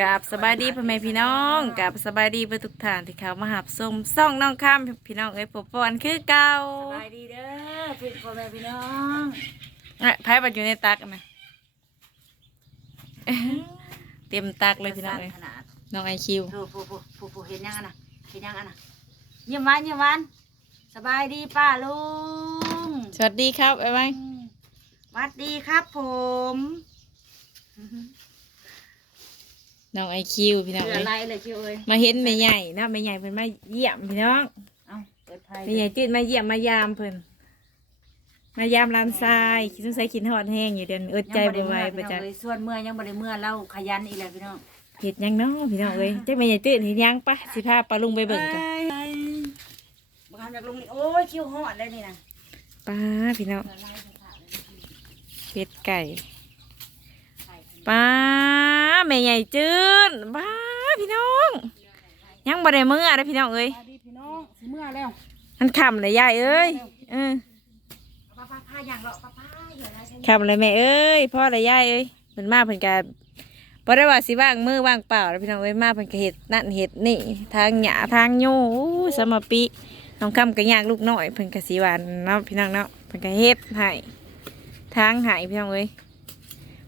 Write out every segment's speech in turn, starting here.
กับสบายดีพ่อแม่พี่น้องกับสบายดีเพื่อทุกท่านที่เขามาหับส้มซ่องน้องข้ามพี่น้องเอ้ยปปอนคือเก่าสบายดีเด้อพี่พ่อแม่พี่น้องเอ้ยไพ่บัดอยู่ในตักนะเตรียมตักเลยพี่น้องเอ้ยขนาดน้องไอคิวโอ้ผู้ผู้ผู้ผู้เห็นยังอะนะเห็นยังอะนะเยี่ยมวันเยี่ยมวันสบายดีป้าลุงสวัสดีครับไอ้ไว้สวัสดีครับผม น้องไอคิวพี่น้องเรือเอ้ยอะไรเลยคิวเอ้ยมาเห็นแม่ใหญ่เนาะแม่ใหญ่เพิ่นมาเยี่ยมพี่น้องเอาเปิดไพ่แม่ใหญ่จืดมาเยี่ยมมายามเพิ่นมายามลานทรายคิดสงสัยกินหอดแห้งอยู่เดือนอดใจบ่ไหวปประจักส่วนเมื่อยังบ่ได้เมื่อเล่าขยันอีกแล้วพี่น้องเห็ดหยังเนาะพี่น้องเอ้ยจักแม่ใหญ่จืดเห็นยังปะสิพาปลาลุงไปเบิ่งกันเอ้ยบางครั้งจากลุงนี่โอ้ยคิวหอดเลยนี่นะป้าพี่น้องเรืออะไรต่างๆเลยเป็ดไก่ไข่ ป้าแม่ใหญ่จืดป้าพี่น้อง ยังบ่ได้มื้อได้อพี่น้องเอ้ยสวัสดีพี่น้องสิเมื่อแล้วมันค่ำเลยยายเอ้ยเออป้าป้าป้าอย่างเราป้าป้าอย่าอะไรใช่ไหมค่ำเลยแม่เอ้ยพ่อเลยยายเอ้ยเพิ่นมาเพิ่นก็บ่ได้ว่าสิว่างมือว่างเปล่าแล้วพี่น้องเอ้ยมาเพิ่นก็เฮ็ดนั่นเฮ็ดนี่ ทางหญ้าทางโยอู้สมปิน้องคำก็ยากลูกน้อยเพิ่นก็สิว่าเนาะพี่น้องเนาะเพิ่นก็เฮ็ดให้ทางให้พี่น้องเอ้ย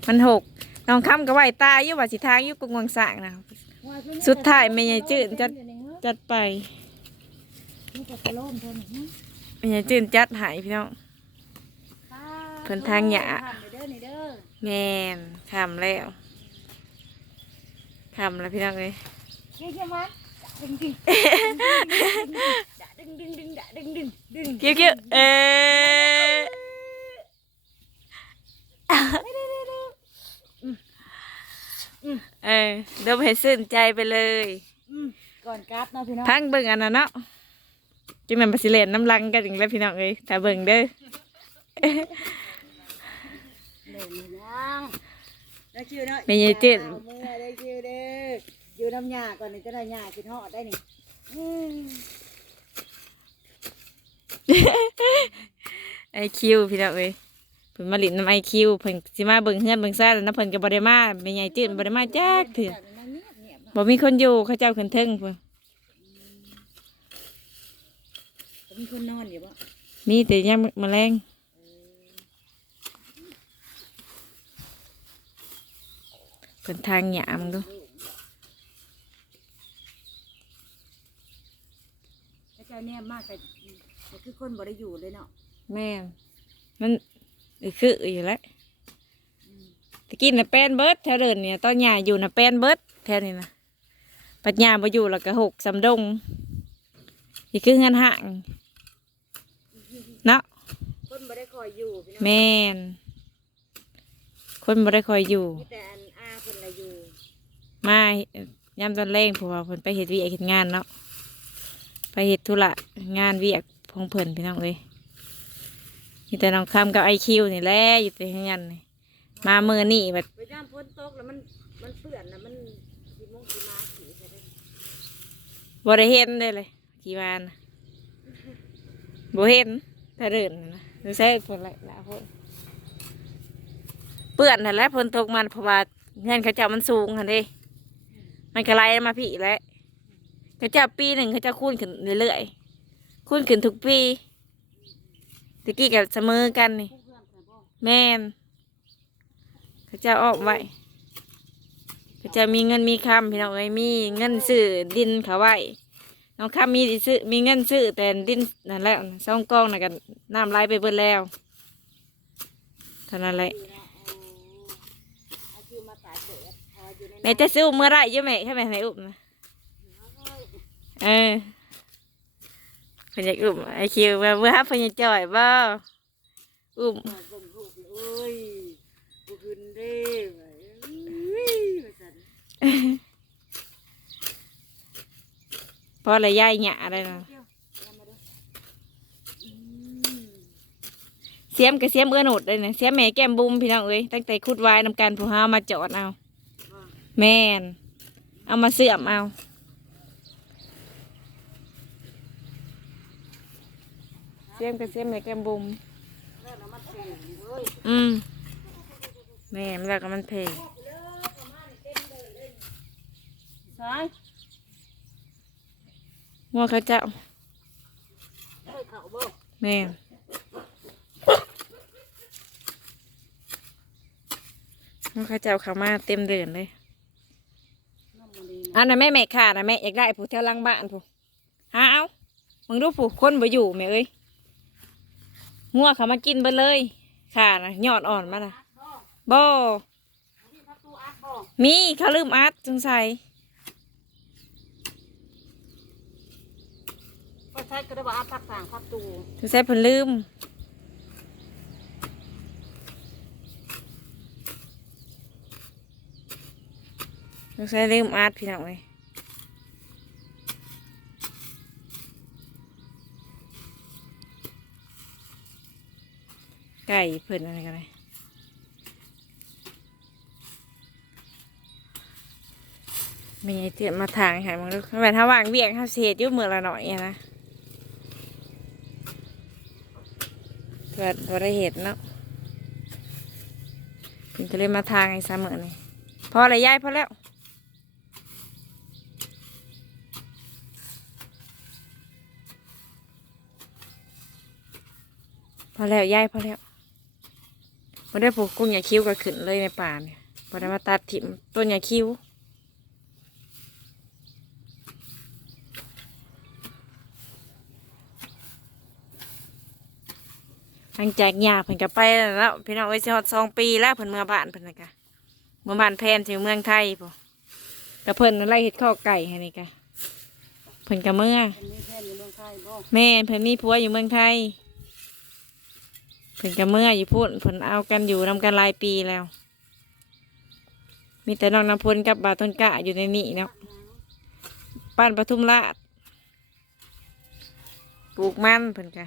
มันหก น้องคำก็ไหวตายอยู่ว่าสิทางอยู่กุงวังสางนะสุดท้ายแม่ยายจืดจัดจัดไปแม่ยายจืดจัดหายพี่น้องเพิ่นทางหยาแมนทำแล้วทำแล้วพี่น้องเลยเกี้ยวเกี้ยวเอ๊ เออเดี๋ยวไปสื่นใจไปเลยอืมก่อนกราฟเนาะพี่น้องพังเบิ่งอันนั้นเนาะจึงแม่นบาสิเลนน้ำลังกันอีกแล้วพี่น้องเอ้ยถ้าเบิ่งเด้อเล่นยังได้คิวเนาะแม่ใหญ่จืดเอามือได้คิวเด้ออยู่น้ำหญ้าก่อนนี่จะได้หญ้ากินหอดได้นี่อืมไอคิวพี่น้องเอ้ย เพิ่นมาลินน้ำไอคิวเพิ่นสิมาเบิ่งเฮือนเบิ่งซ่าแล้วนะเพิ่นก็บ่ได้มาแม่ใหญ่จืดบ่ได้มาจักเถื่อเงียบเงียบเนาะบ่มีคนอยู่เขาเจ้าขึ้นเทิงพุ่นมีคนนอนอยู่บ่มีแต่ยังแมลงเพิ่นทางหยามงดูพระเจ้าเนี่ยมากแต่แต่คือคนบ่ได้อยู่เลยเนาะแม่นมัน อีคืออยู่แล้วตะกี้น่ะแป้นเบิดแถวเดินเนี่ยตอนหญ้าอยู่น่ะแป้นเบิดแถวนี้นะปัญญาบ่อยู่แล้วก็หกสำดงอีคือเงินห่างเนาะคนบ่ได้คอยอยู่พี่น้องแม่นคนบ่ได้คอยอยู่มีแต่อันอาเพิ่นละอยู่มายามตอนแรงเพราะว่าเพิ่นไปเฮ็ดเวียกเฮ็ดงานเนาะไปเฮ็ดธุระงานเวียกของเพิ่นพี่น้องเอ้ย มีแต่น้องคำกับไอคิวนี่แหละอยู่แต่เฮือนนี่มามือนี่แบบไปย่ามฝนตกแล้วมันมันเปื้อนแล้วมันกี่โมงกี่มาขี่ใช่ไหมบ่ได้เห็นได้เลยกี่วานน่ะบ่เห็นถ้าเดินน่ะนะดูใส่เพิ่นละละเพิ่นเปื้อนนั่นแหละเพิ่นตกมันเพราะว่าเงินเขาเจ้ามันสูงหั่นเด้ มันก็ไหลมาพี่แหล้วเขาเจ้าปีหนึ่งเขาเจ้าคูณขึ้นเรื่อยๆคูณขึ้นทุกปี ตะกี้กับเสมอกันนี่ แม่นเขาเจ้าออกไว้เขาเจ้ามีเงินมีคำพี่น้องเอ้ยมีเงินซื้อดินเขาไว้น้องคำมีซื้อมีเงินซื้อแต่ดินนั่นแหละสองกล้องน่ะกันน้ำไหลไปเบิดแล้วเท่านั้นแหละคือะโอ้เอาคือมาตายเกิดพออยู่ในแม่จะซื้อเมื่อไรอยังไหมใช่ไหมให้อุ้มนะเออ พิ่นอยากอุ้มไอคิวว่าเมื่อฮับเพิ่นอยากจ่อยบ่อุ้มเบิ่งรูปอยู่โอ้ยบ่ขึ้นเด้ว่าเอ้ยว่าซั่นพอละยายหยาอะไรนะเดี๋ยวเอามาดูอืมเสียมกับเสียมเอื้อหนุดเลยนะเสียมแม่แก้มบุ้มพี่น้องเอ้ยตั้งแต่คุดไว้นำการผู้หามาจอดเอาว่าแม่นเอามาเสื่อมเอา เสียมกับเสียมแม่แก้มบุ้มแล้วเรามาเทนี่เว้ยอืมแม่นแล้วก็มันเพสายงัวเขาเจ้าเอ้ยเขาบ่แม่นงัวเขาเจ้าเขามาเต็มเดือนเลยน้ำมันดีนะอันนั้นแม่แม่ขาดนะแม่อยากได้ผู้แถวหลังบ้านผู้หาเอามึงดูผู้คนบ่อยู่แม่เอ้ย งัวเขามากินเบิดเลยขาดนะยอดอ่อนมาละบ่บ่นี่พักตู้อัดบ่มีเขาลืมอัดสงสัยก็ใช้ก็ได้ว่าอัดพักต่างพักตู้สงสัยเพิ่นลืมสงสัยลืมอัดพี่น้องเอ้ย ก่เพิ่นอะไรกันเลยม่ใช่เตรียมมาทางให้มึงดูแบบถ้าว่างเวียงเขาเสียดอยุ่มือละหน่อยนะเกิดบริเหตุเนาะถึงจะเลยมาทางไอ้เสมอนี่พออะไรยายพอแล้วพอแล้วยายพอแล้ว พอได้ปลูกกุ้งยาคิ้วก็ขึ้นเลยในป่าเนี่ยพอได้มาตัดถิ่มต้นยาคิ้วหลังจากหยาเพิ่นก็ไปแล้วพี่น้องเอ้ยสิฮอดสองปีแล้วเพิ่นเมื่อบ้านเพิ่นนะกะเมื่อบ้านแพนถึงเมืองไทยพ่กะเพิ่นนั่นไล่เฮ็ดข้าวไก่ให้นี่กะเพิ่นกะเมื่อเป็นมีแค่อยู่เมืองไทยบ่แม่เพิ่นมีผัวอยู่เมืองไทย เพิ่นก็เมื่ออยู่พูดเพิ่นเอากันอยู่นำกันหลายปีแล้ว มีแต่น้องน้ำพลกับบาวต้นกะอยู่ในนี่เนาะบ้านปทุมราชปลูกมันเพิ่นกะ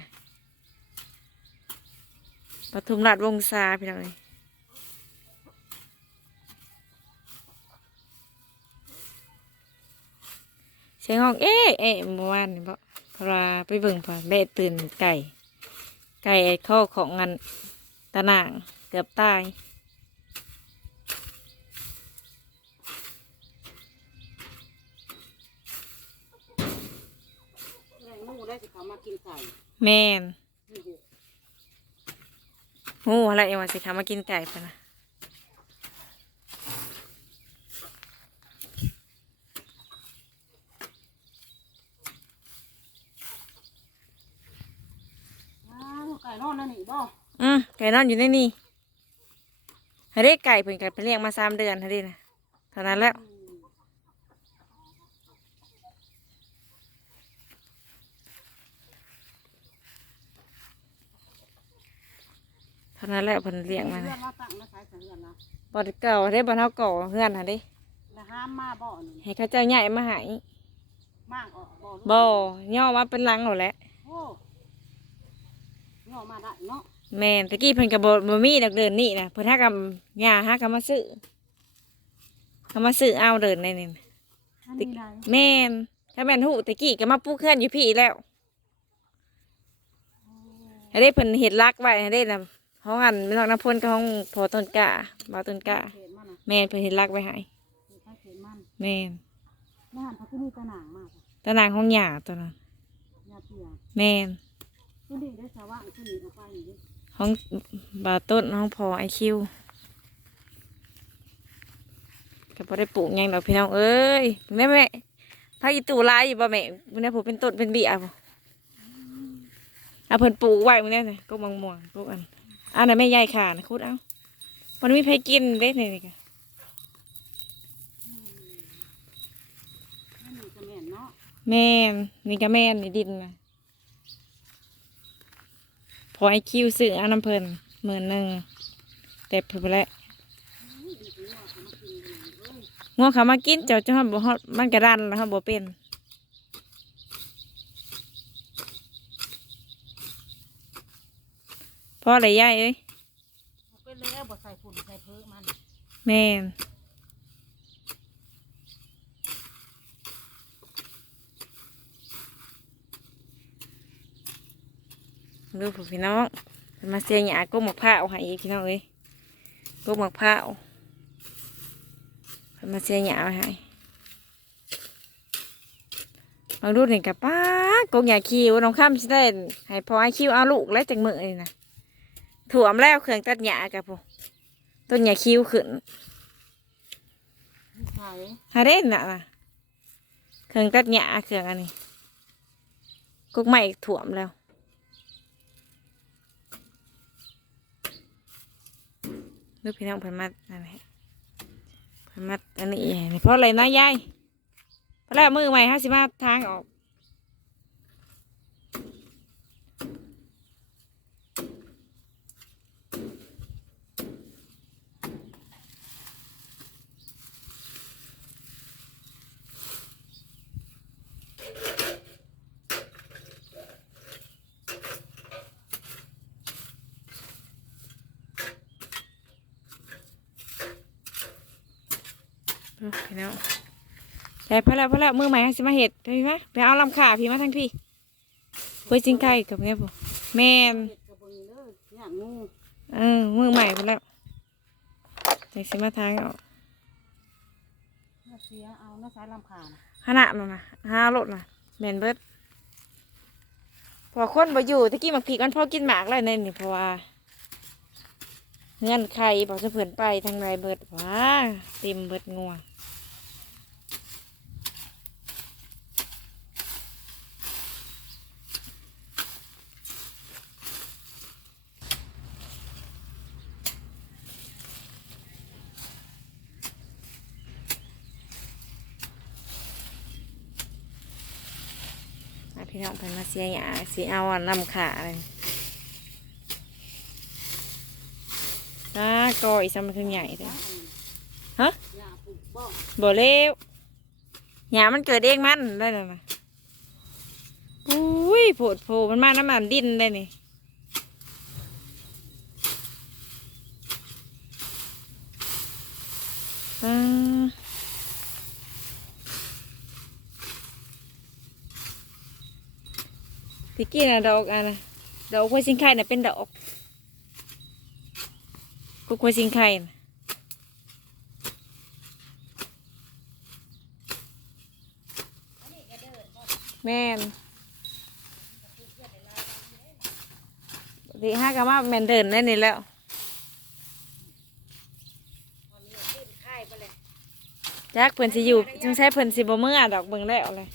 ปทุมราชวงศาพี่น้องเอ้ยเสียงห้องเอ๊ะเอ๊ะเมื่อวานนี่บ่เพราะว่าไปเบิ่งพอแม่ตื่นไก่ ไก่เข้าของงานตะนางเกือบตายแรงงูได้สิเขามากินไก่แม่นนี่หูงูอะไรเอ็มว่าสิคะมากินไก่ปะนะ อ้าวไก่นอนนั่นนี่บ่ อืมไก่ นอนอยู่ในนี่ฮาเด้ไก่เพิ่นกันไปเลี้ยงมาสามเดือนฮาเด้นะเท่านั้นแล้วอืมเท่านั้นแล้วเพิ่นเลี้ยงมาเพื่อนะนเราตั้งมาใช้เสือนละบ่ได้เก่าเด้บ่เฮาก่อเฮือนฮะเด้แล้วห้ามมาบ่นี่ให้เขาเจ้าใหญ่มาให้มากออกบ่ลูกบ่ย่อมาเป็นหลังหมดแหล้วโอ้ย่อมาได้เนาะ แม่นตะกี้เพิ่นก็บ่บ่มีดอกเดินนี่นะเพิ่นหากับหญ้าหากับมาซื้อเขามาซื้อเอาเดินในนี่นะอันนี้ได้แม่นถ้าแม่นหูตะกี้ก็มาปลูกเขื่อนอยู่พี่แล้วให้ได้เพิ่นเห็ดรักไว้ให้ได้นะห้องอันไม่ต้องน้ำพ่นกับห้องพอต้นกะบ่าวต้นกะเขตมันน่ะแม่นเพิ่นเห็ดรักไว้ให้เขตไปเขตมันแม่นนี่หันเขาคือมีตะหนางมากตะนางห้องหญ้าตัวนั้นยาเปียแม่นคือดีได้สว่างคือหนีออกไปนี่ดิ ห้องบ่าวต้นห้องพอไอคิวก็บ่ได้ปลูกหยังดอกพี่น้องเอ้ยแม่แม่พาอีตู่ลายอยู่บ่แม่มื้อนี้ผมเป็นต้นเป็นเบี้ยบ่อะเพิ่นปลูกไว้มื้อนี้น่ะก็มังม่วงปลูกอันอันนั้นแม่ยายขานะคุดเอามันมีไผกินเด้นี่นี่ก็นั่นนี่ก็แม่นเนาะแม่นนี่ก็แม่นนี่ดินนะ พอไอคิวซื้อเอาน้ำเพิ่นหมื่นหนึ่งแต่เพิ่นบ่แล้วงัวเขามากินเจ้าจ้าบ่ฮอดมันกระดันแล้วเฮาบ่เป็นพอเลยยายเอ้ยเอาเป็นเลยแล้วบ่ใส่ฝุ่นใส่เพิงมันแม่น ดูผู้พี่น้องเพิ่นมาเสียหยาก้มหมกผ้าวให้อีกพี่น้องเอ้ยก้มหมกผ้าวเพิ่นมาเสียหยาให้บางรุ่นนี่กับป้ากงยาคิวน้องข้ามสิได้ให้พอให้คิวเอาลูกแล้วจังมือนี่นะถ่วมแล้วเครื่องตัดหญ้ากับพวกต้นหญ้าคิวขึ้นใช่ฮาเด่นน่ะนะเครื่องตัดหญ้าเครื่องอันนี้กุกใหม่ถ่วมแล้ว ลูกพี่น้องเพันมัดนั่นแหละเพันมัดอันนี้เพราะอะไรนะยายเพราะแล้วมือใหม่ห้าสิบห้าทางออก พี่น้องแต่พอแล้วพอแล้วมือใหม่ให้สิมาเห็ดไปไหมไปเอาลำขาพี่มาทั้งพี่คุยจริงไก่กับแม่ผมแม่นเห็ดกระเบือเลยอย่างงูเออมือใหม่พอแล้วแต่สิมาทางออกน่าเสียเอาน้าสายลำคาญขนาดนั่นนะห้ารถนะแม่นเบิดพอคนบ่อยู่ตะกี้มักผีกันพอกินหมากแล้วเนี่ยนี่เพราะว่าเงื่อนไขบอกจะเผื่นไปทางไรเบิดว้าเต็มเบิดงัว น้องเพิ่นมาเสียหยาสีเอาอันนำขาเลยตากออีซ้ำมันถึงใหญ่เลยฮะอย่าปลูกบ้องบ่เลวหยามันเกิดเองมันได้แล้วนะอุ้ยโผดโผมันมาน้ำมันดินได้นี่อ่า ตะกี้น่ะดอกอันนะดอกกล้วยสิงไข่น่ะเป็นดอกกล้วยสิงไข่น่ะแม่นดีห้ากะมาแมนเดินได้นี่แล้วค่ายไปเลยจักเพิ่นสิอยู่จังใช้เพิ่นสิบ่เมื่อดอกเบิ่งแล้วเลย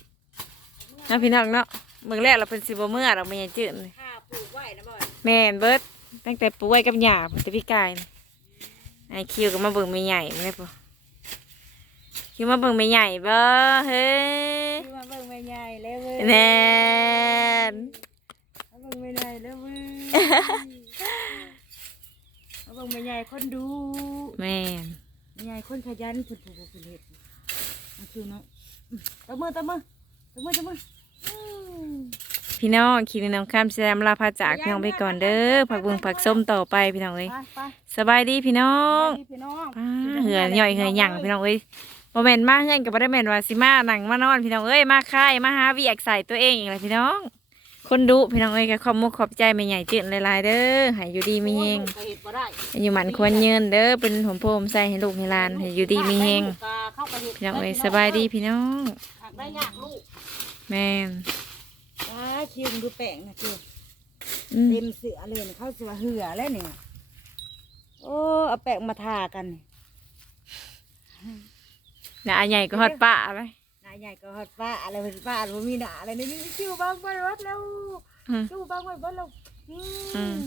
นะพี่น้องเนาะ เบิ่งแล้วเราเพิ่นสิบ่เมื่อดอกไม่ใหญ่จืดเลยข้าปลูกไว้นะบ่อยแม่นเบิดตั้งแต่ป่วยกับหญ้าพุ่นแต่พี่กายนี่ไอ้คิวก็มาเบิ่งไม่ใหญ่ไม่ได้ปะคิวมาเบิ่งไม่ใหญ่บ่เฮ้ยที่มาเบิ่งไม่ใหญ่เลยเว้ยแน่นมาเบิ่งไม่ใหญ่เลยเว้ยมาเบิ่งไม่ใหญ่คนดูแม่นไม่ใหญ่คนขยันผุดผุดผุดเห็ดเอาคือเนาะอืมตบมือตบมือตบมือตบมืออืม พี่น้องคิดน้องข้ามแซมลาพาจากพี่น้องไปก่อนเด้อผักบุ้งผักส้มต่อไปพี่น้องเอ้ยไปไปสบายดีพี่น้องไปพี่น้องป้าเหือนย่อยเหือหยั่งพี่น้องเอ้ยบ่แม่นมาเฮือนกับบ่ได้แม่นว่าสิมานั่งมานอนพี่น้องเอ้ยมาค่ายมาหาเวียกใส่ตัวเองอีกแล้วพี่น้อง คนดุพี่น้องเอ้ยก็ขอบมุกขอบใจแม่ใหญ่จืดหลายๆเด้อให้อยู่ดีมีเฮงโอ้ยลูกก็เห็ดบ่ได้ให้อยู่หมันควรยืนเด้อเป็นหอมโพมใส่ให้ลูกให้หลานให้อยู่ดีมีเฮงเข้าไปเห็ดพี่น้องเอ้ยสบายดีพี่น้องหักได้ยากลูกแม่น ว้าคิวดูแป้งนะคิวอืมเต็มเสือเลยนะเข้าเสือเหือแล้วเนี่ย โอ้เอาแป้งมาทากันหนาใหญ่ก็ฮอดป้าไปหน้าใหญ่ก็ฮอดป้าอะไรเป็นป้าอะไรมีหน้าอะไรนี่นี่คิวบางไปวัดแล้วอืม คิวบางไปวัดแล้วอือืม ม